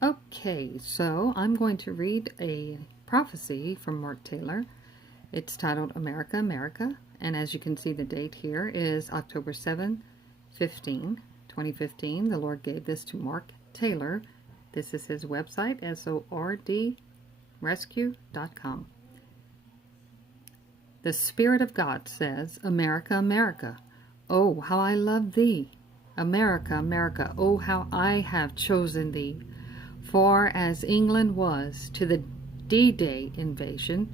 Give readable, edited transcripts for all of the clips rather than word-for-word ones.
Okay, so I'm going to read a prophecy from Mark Taylor. It's titled America, America, and as you can see, the date here is October 7, 2015. The Lord gave this to Mark Taylor. This is his website, SORDrescue.com. The Spirit of God says, America, America, oh, how I love thee. America, America, oh, how I have chosen thee. For as England was to the D-Day invasion,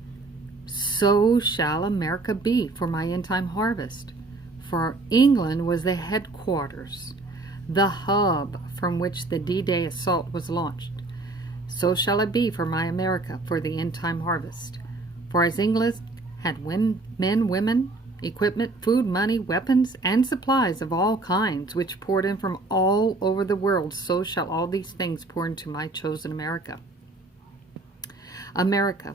so shall America be for my end-time harvest. For England was the headquarters, the hub from which the D-Day assault was launched. So shall it be for my America for the end-time harvest. For as England had men, women, equipment, food, money, weapons, and supplies of all kinds, which poured in from all over the world, so shall all these things pour into my chosen America. America,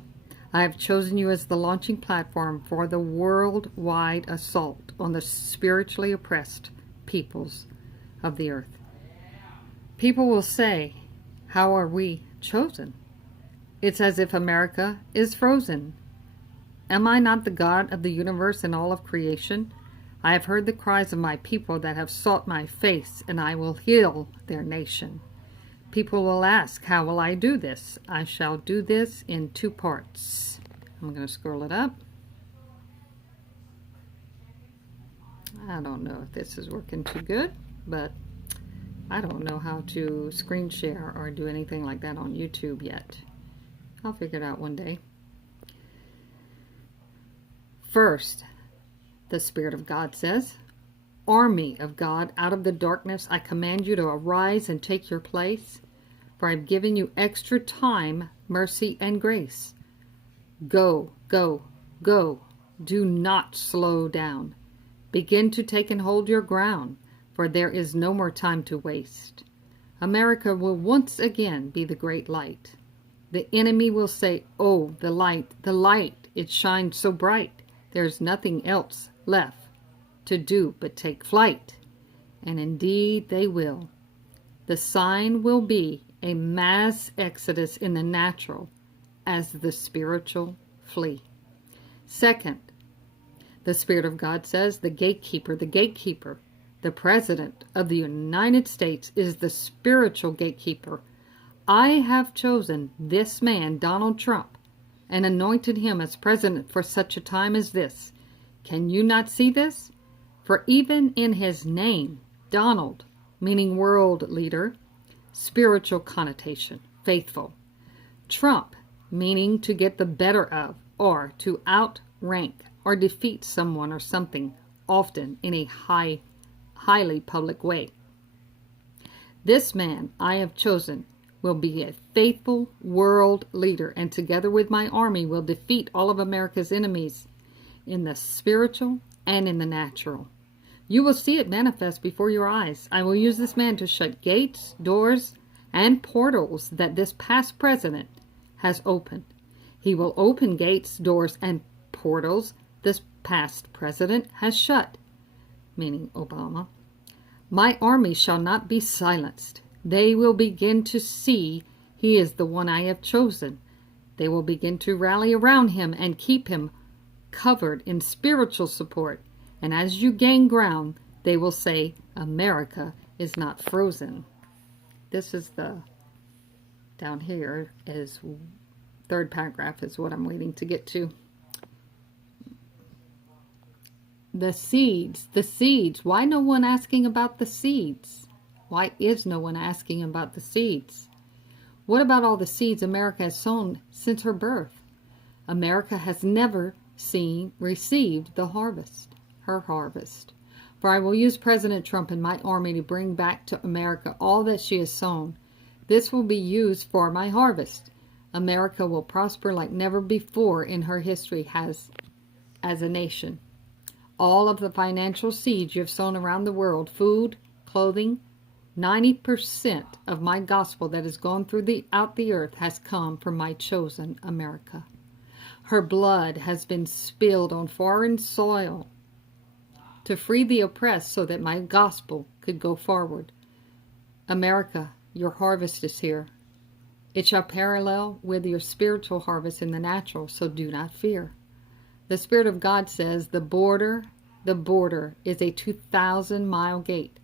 I have chosen you as the launching platform for the worldwide assault on the spiritually oppressed peoples of the earth. People will say, how are we chosen? It's as if America is frozen. Am I not the God of the universe and all of creation? I have heard the cries of my people that have sought my face, and I will heal their nation. People will ask, how will I do this? I shall do this in 2 parts. I'm going to scroll it up. I don't know if this is working too good, but I don't know how to screen share or do anything like that on YouTube yet. I'll figure it out one day. First, the Spirit of God says, Army of God, out of the darkness, I command you to arise and take your place, for I have given you extra time, mercy, and grace. Go, go, go. Do not slow down. Begin to take and hold your ground, for there is no more time to waste. America will once again be the great light. The enemy will say, oh, the light, it shines so bright. There's nothing else left to do but take flight. And indeed they will. The sign will be a mass exodus in the natural as the spiritual flee. Second, the Spirit of God says the gatekeeper, the President of the United States is the spiritual gatekeeper. I have chosen this man, Donald Trump, and anointed him as president for such a time as this. Can you not see this? For even in his name, Donald, meaning world leader, spiritual connotation, faithful. Trump, meaning to get the better of, or to outrank or defeat someone or something, often in a highly public way. This man I have chosen will be a faithful world leader, and together with my army will defeat all of America's enemies in the spiritual and in the natural. You will see it manifest before your eyes. I will use this man to shut gates, doors, and portals that this past president has opened. He will open gates, doors, and portals this past president has shut, meaning Obama. My army shall not be silenced. They will begin to see he is the one I have chosen. They will begin to rally around him and keep him covered in spiritual support. And as you gain ground, they will say, America is not frozen. This is down here is 3rd paragraph is what I'm waiting to get to. The seeds. Why no one asking about the seeds? Why is no one asking about the seeds? What about all the seeds America has sown since her birth? America has never received her harvest. For I will use President Trump and my army to bring back to America all that she has sown. This will be used for my harvest. America will prosper like never before in her history as a nation. All of the financial seeds you have sown around the world, food, clothing, 90% of my gospel that has gone throughout the earth has come from my chosen America. Her blood has been spilled on foreign soil to free the oppressed so that my gospel could go forward. America, your harvest is here. It shall parallel with your spiritual harvest in the natural, so do not fear. The Spirit of God says the border is a 2,000-mile gate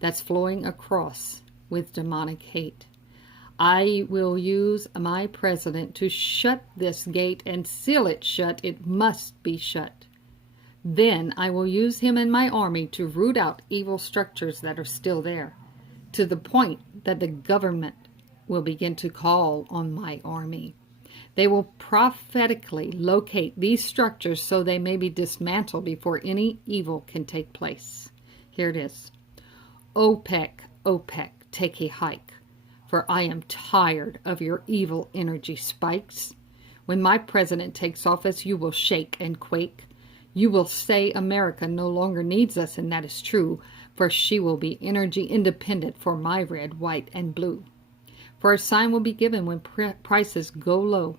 that's flowing across with demonic hate. I will use my president to shut this gate and seal it shut. It must be shut. Then I will use him and my army to root out evil structures that are still there, to the point that the government will begin to call on my army. They will prophetically locate these structures so they may be dismantled before any evil can take place. Here it is. OPEC, OPEC, take a hike, for I am tired of your evil energy spikes. When my president takes office, you will shake and quake. You will say America no longer needs us, and that is true, for she will be energy independent for my red, white, and blue. For a sign will be given when prices go low.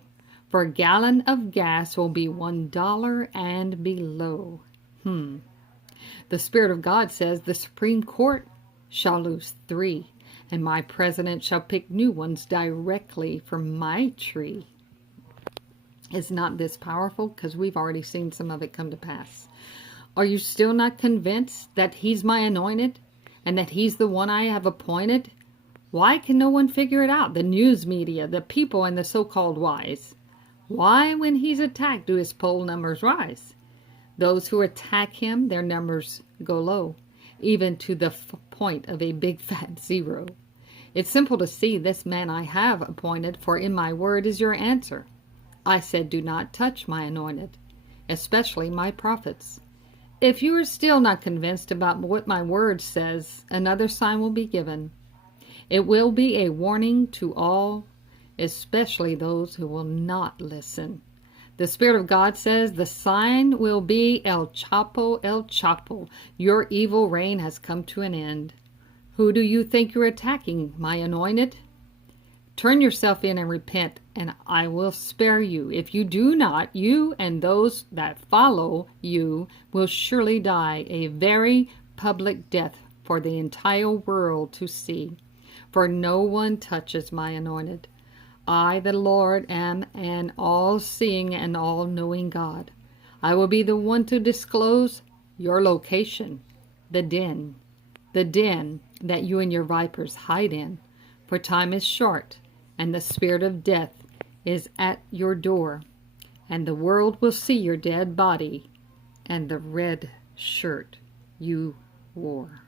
For a gallon of gas will be $1 and below. The Spirit of God says the Supreme Court shall lose 3, and my president shall pick new ones directly from my tree. Is not this powerful? Because we've already seen some of it come to pass. Are you still not convinced that he's my anointed and that he's the one I have appointed? Why can no one figure it out? The news media, the people, and the so-called wise. Why, when he's attacked, do his poll numbers rise? Those who attack him, their numbers go low, even to the point of a big fat 0. It's simple to see this man I have appointed, for in my word is your answer. I said, do not touch my anointed, especially my prophets. If you are still not convinced about what my word says, another sign will be given. It will be a warning to all, especially those who will not listen. The Spirit of God says the sign will be El Chapo, El Chapo. Your evil reign has come to an end. Who do you think you're attacking, my anointed? Turn yourself in and repent, and I will spare you. If you do not, you and those that follow you will surely die a very public death for the entire world to see. For no one touches my anointed. I, the Lord, am an all-seeing and all-knowing God. I will be the one to disclose your location, the den that you and your vipers hide in. For time is short, and the spirit of death is at your door, and the world will see your dead body and the red shirt you wore.